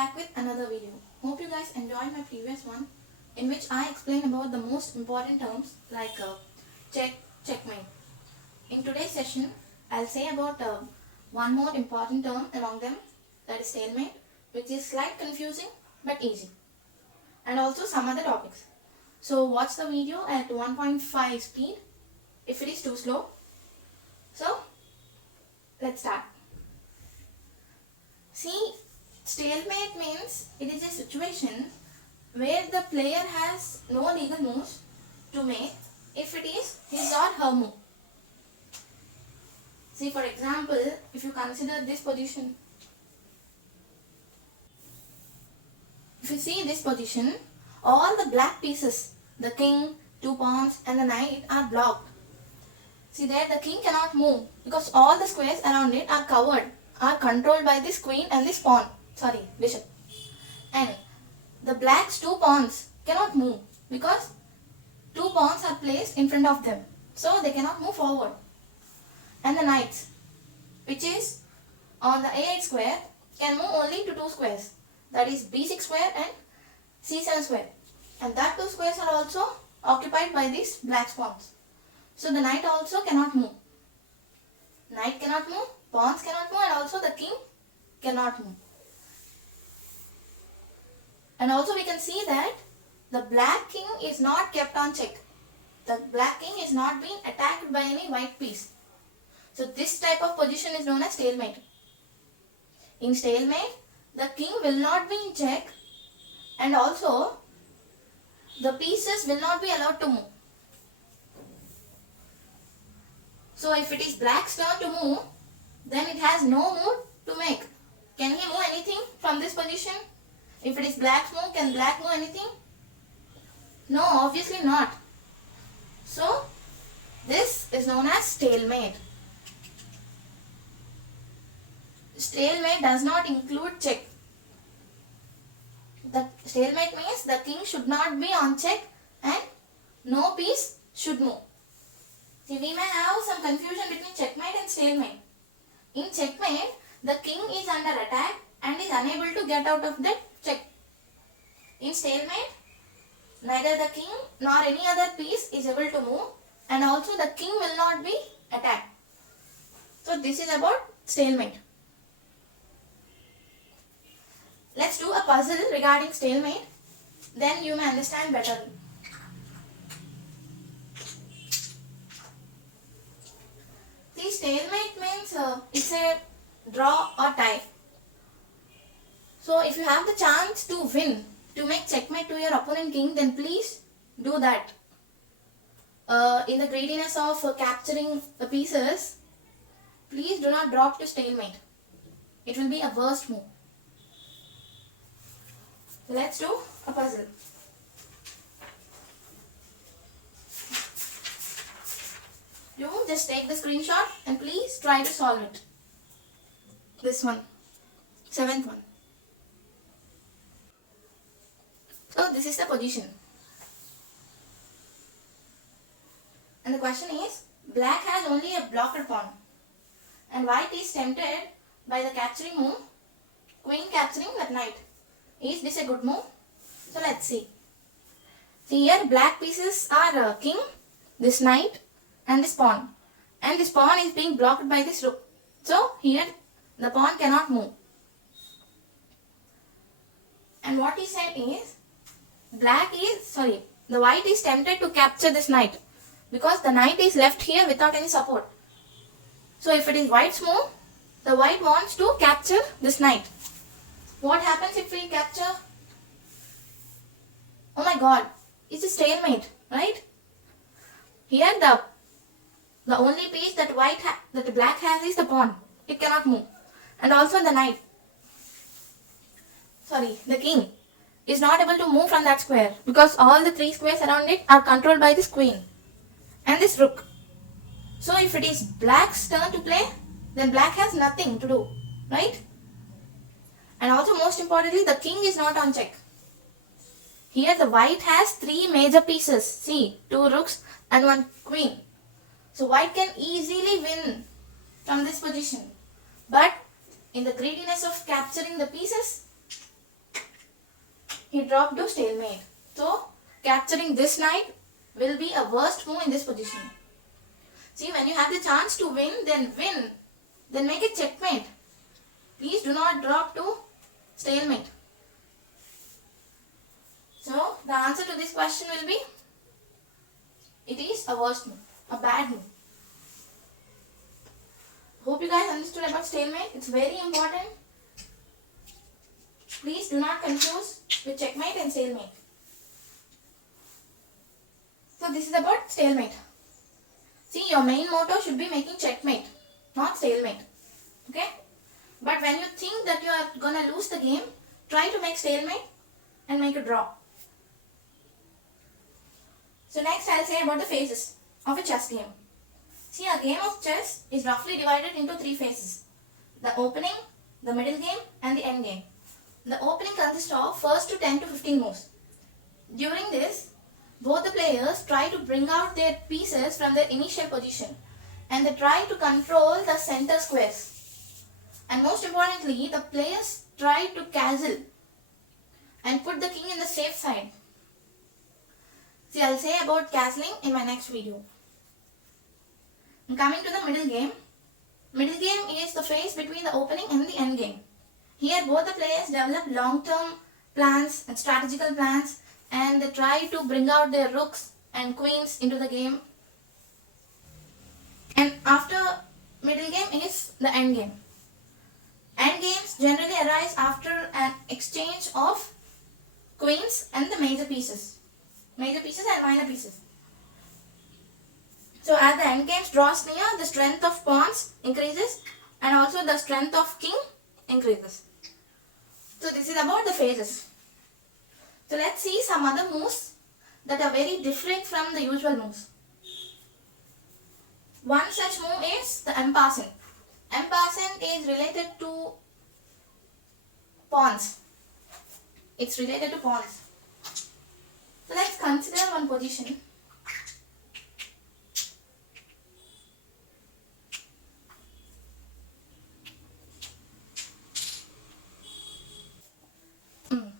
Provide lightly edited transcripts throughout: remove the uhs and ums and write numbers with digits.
back with another video. Hope you guys enjoyed my previous one in which I explained about the most important terms like check, checkmate. In today's session, I'll say about one more important term among them, that is stalemate, which is slightly confusing but easy, and also some other topics. So watch the video at 1.5 speed if it is too slow. So let's start. See, stalemate means it is a situation where the player has no legal moves to make if it is his or her move. See, for example, if you consider this position, if you see this position, all the black pieces, the king, 2 pawns and the knight are blocked. See there, the king cannot move because all the squares around it are covered, are controlled by this queen and this pawn, bishop. And the black's 2 pawns cannot move because 2 pawns are placed in front of them, so they cannot move forward. And the knights, which is on the A8 square, can move only to 2 squares, that is B6 square and C7 square, and that 2 squares are also occupied by these black pawns. So the knight also cannot move. Knight cannot move, pawns cannot move, and also the king cannot move. And also we can see that the black king is not kept on check. The black king is not being attacked by any white piece. So this type of position is known as stalemate. In stalemate, the king will not be in check, and also the pieces will not be allowed to move. So if it is black's turn to move, then it has no move to make. Can he move anything from this position? If it is black's move, can black move anything? No, obviously not. So this is known as stalemate. Stalemate does not include check. The stalemate means the king should not be on check and no piece should move. See, we may have some confusion between checkmate and stalemate. In checkmate, the king is under attack and is unable to get out of the check. In stalemate, neither the king nor any other piece is able to move, and also the king will not be attacked. So this is about stalemate. Let's do a puzzle regarding stalemate, then you may understand better. See, stalemate means it's a draw or tie. So if you have the chance to win, to make checkmate to your opponent king, then please do that. In the greediness of capturing the pieces, please do not drop to stalemate. It will be a worst move. Let's do a puzzle. You just take the screenshot and please try to solve it. This one, 7th one. So this is the position. And the question is, black has only a blocker pawn and white is tempted by the capturing move, queen capturing that knight. Is this a good move? So let's see. See here, black pieces are king, this knight and this pawn. And this pawn is being blocked by this rook. So here the pawn cannot move. And what he said is, the white is tempted to capture this knight because the knight is left here without any support. So if it is white's move, the white wants to capture this knight. What happens if we capture? Oh my god, it's a stalemate, right? Here the only piece that the black has is the pawn. It cannot move. And also the knight. The king is not able to move from that square because all the 3 squares around it are controlled by this queen and this rook. So if it is black's turn to play, then black has nothing to do, right? And also most importantly, the king is not on check. Here the white has 3 major pieces. See, 2 rooks and 1 queen. So white can easily win from this position. But in the greediness of capturing the pieces, he dropped to stalemate. So capturing this knight will be a worst move in this position. See, when you have the chance to win, then win. Then make it checkmate. Please do not drop to stalemate. So the answer to this question will be, it is a worst move, a bad move. Hope you guys understood about stalemate. It's very important. Please do not confuse with checkmate and stalemate. So this is about stalemate. See, your main motto should be making checkmate, not stalemate. Okay? But when you think that you are gonna lose the game, try to make stalemate and make a draw. So next I'll say about the phases of a chess game. See, a game of chess is roughly divided into 3 phases: the opening, the middle game and the end game. The opening consists of first to 10 to 15 moves. During this, both the players try to bring out their pieces from their initial position and they try to control the center squares. And most importantly, the players try to castle and put the king in the safe side. See, I'll say about castling in my next video. Coming to the middle game. Middle game is the phase between the opening and the end game. Here both the players develop long-term plans and strategical plans and they try to bring out their rooks and queens into the game. And after middle game is the end game. End games generally arise after an exchange of queens and the major pieces. Major pieces and minor pieces. So as the end games draws near, the strength of pawns increases and also the strength of king increases. So this is about the phases. So let's see some other moves that are very different from the usual moves. One such move is the ENPASSANT. ENPASSANT is related to pawns. It's related to pawns. So let's consider one position.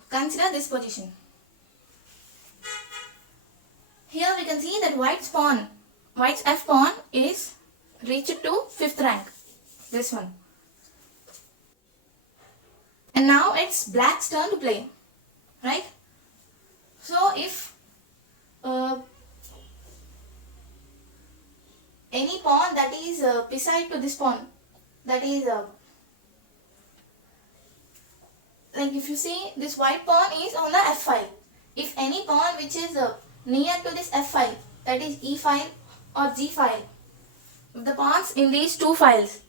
Consider this position. Here we can see that white's f pawn is reached to 5th rank. This one. And now it's black's turn to play. Right? So if any pawn that is beside to this pawn, that is like if you see this white pawn is on the f file. If any pawn which is near to this f file, that is e file or g file, the pawns in these 2 files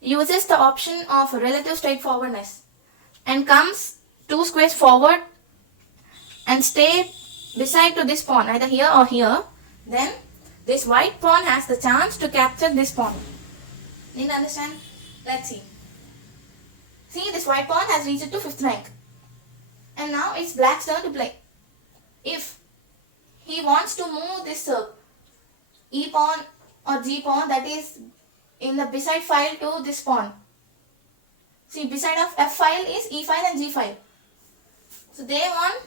uses the option of relative straightforwardness and comes 2 squares forward and stay beside to this pawn, either here or here, then this white pawn has the chance to capture this pawn. Need to understand? Let's see. See, this white pawn has reached to 5th rank. And now it's black's turn to play. If he wants to move this e pawn or g pawn that is in the beside file to this pawn. See, beside of f file is e file and g file. So they want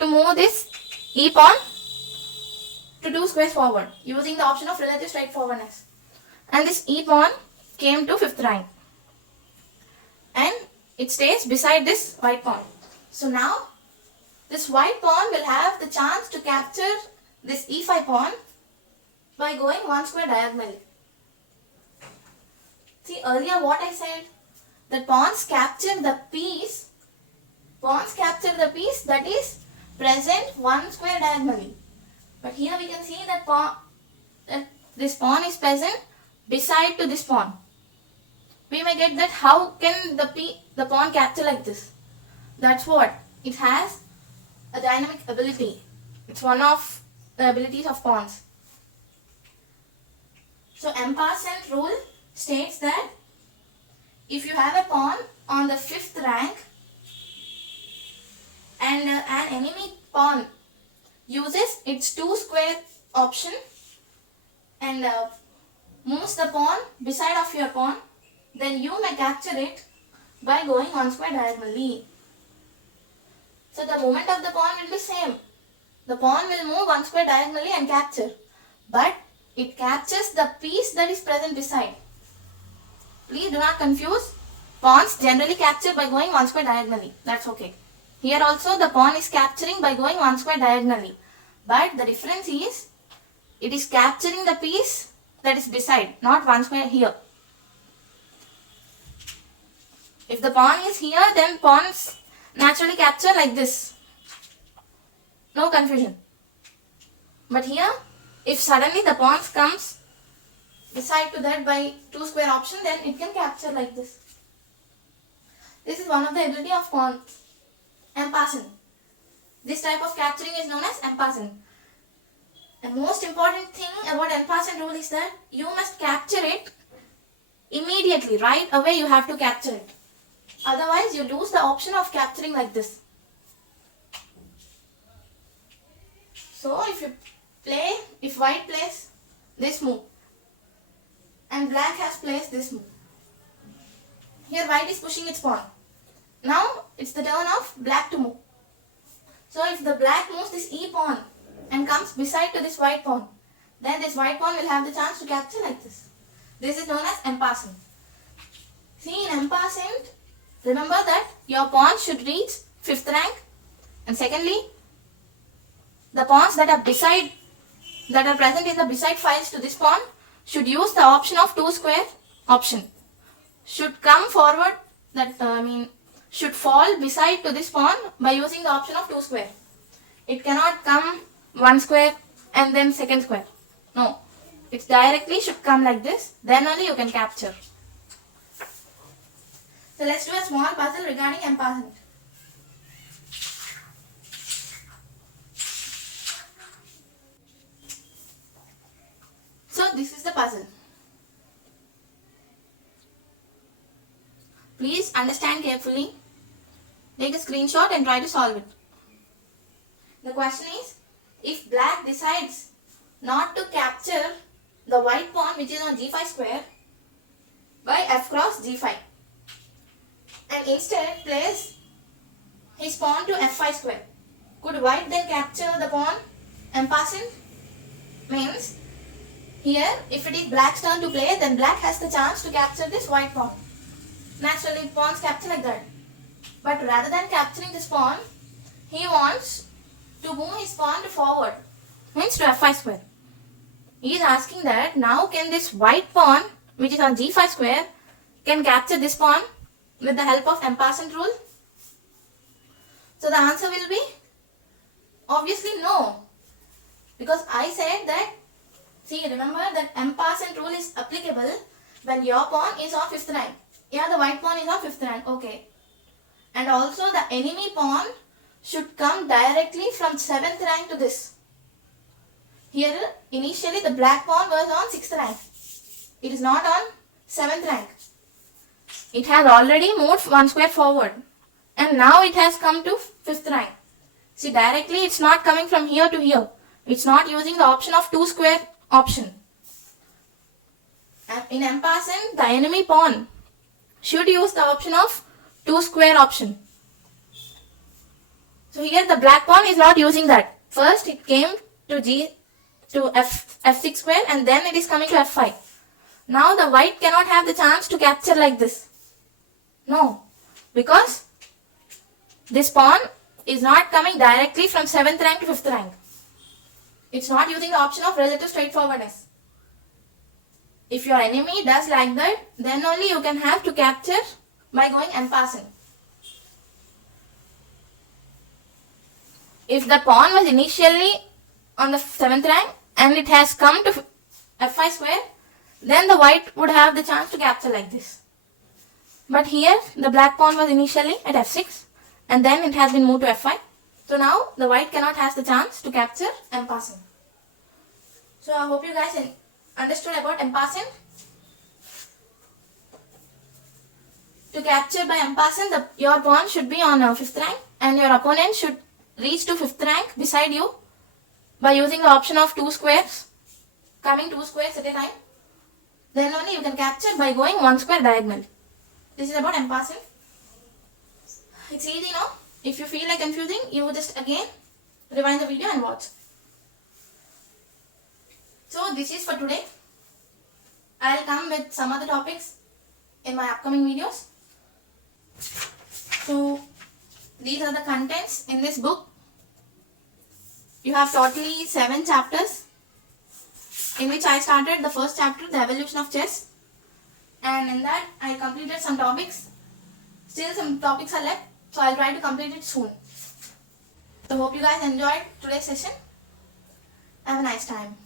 to move this e pawn to 2 squares forward using the option of relative straightforwardness. And this e pawn came to 5th rank. And it stays beside this white pawn. So now this white pawn will have the chance to capture this e5 pawn by going 1 square diagonally. See, earlier what I said, that pawns capture the piece that is present 1 square diagonally. But here we can see that this pawn is present beside to this pawn. We may get that how can the pawn capture like this? That's what. It has a dynamic ability. It's one of the abilities of pawns. So ENPASSANT rule states that if you have a pawn on the 5th rank and an enemy pawn uses its 2 square option and moves the pawn beside of your pawn, then you may capture it by going 1 square diagonally. So the movement of the pawn will be same. The pawn will move one square diagonally and capture. But it captures the piece that is present beside. Please do not confuse. Pawns generally capture by going one square diagonally. That's okay. Here also the pawn is capturing by going one square diagonally. But the difference is, it is capturing the piece that is beside, not one square here. If the pawn is here, then pawns naturally capture like this. No confusion. But here, if suddenly the pawn comes beside to that by 2 square option, then it can capture like this. This is one of the ability of pawns. ENPASSANT. This type of capturing is known as ENPASSANT. The most important thing about ENPASSANT rule is that you must capture it immediately. Right away you have to capture it. Otherwise you lose the option of capturing like this. So if white plays this move and black has placed this move. Here white is pushing its pawn. Now it's the turn of black to move. So if the black moves this e pawn and comes beside to this white pawn, then this white pawn will have the chance to capture like this. This is known as ENPASSANT. See, in ENPASSANT, remember that your pawn should reach 5th rank, and secondly, the pawns that are present in the beside files to this pawn should use the option of 2 square option. Should come forward, should fall beside to this pawn by using the option of 2 square. It cannot come 1 square and then 2nd square. No, it directly should come like this, then only you can capture. So let's do a small puzzle regarding ENPASSANT. So this is the puzzle. Please understand carefully. Take a screenshot and try to solve it. The question is, if black decides not to capture the white pawn which is on g5 square by f cross g5 and instead plays his pawn to f5 square, could white then capture the pawn? ENPASSANT means here if it is black's turn to play, then black has the chance to capture this white pawn. Naturally pawns capture like that. But rather than capturing this pawn, he wants to move his pawn to forward, means to f5 square. He is asking that now can this white pawn which is on g5 square can capture this pawn with the help of ENPASSANT rule? So the answer will be obviously no. Because I said that, see, remember that ENPASSANT rule is applicable when your pawn is on 5th rank. Yeah, the white pawn is on 5th rank, okay. And also the enemy pawn should come directly from 7th rank to this. Here initially the black pawn was on 6th rank. It is not on 7th rank. It has already moved 1 square forward. And now it has come to 5th rank. See, directly it's not coming from here to here. It's not using the option of 2 square option. And in ENPASSANT, the enemy pawn should use the option of 2 square option. So here the black pawn is not using that. First it came to f6 square and then it is coming to f5. Now the white cannot have the chance to capture like this. No, because this pawn is not coming directly from 7th rank to 5th rank. It's not using the option of relative straightforwardness. If your enemy does like that, then only you can have to capture by going ENPASSANT. If the pawn was initially on the 7th rank and it has come to f5 square, then the white would have the chance to capture like this. But here the black pawn was initially at f6 and then it has been moved to f5. So now the white cannot have the chance to capture ENPASSANT. So I hope you guys understood about ENPASSANT. To capture by ENPASSANT, your pawn should be on 5th rank and your opponent should reach to 5th rank beside you by using the option of 2 squares, coming 2 squares at a time. Then only you can capture by going 1 square diagonal. This is about ENPASSANT. It's easy, no? If you feel like confusing, you just again rewind the video and watch. So this is for today. I'll come with some other topics in my upcoming videos. So these are the contents in this book. You have totally 7 chapters, in which I started the first chapter, the evolution of chess, and in that I completed some topics. Still some topics are left, so I'll try to complete it soon. So hope you guys enjoyed today's session. Have a nice time.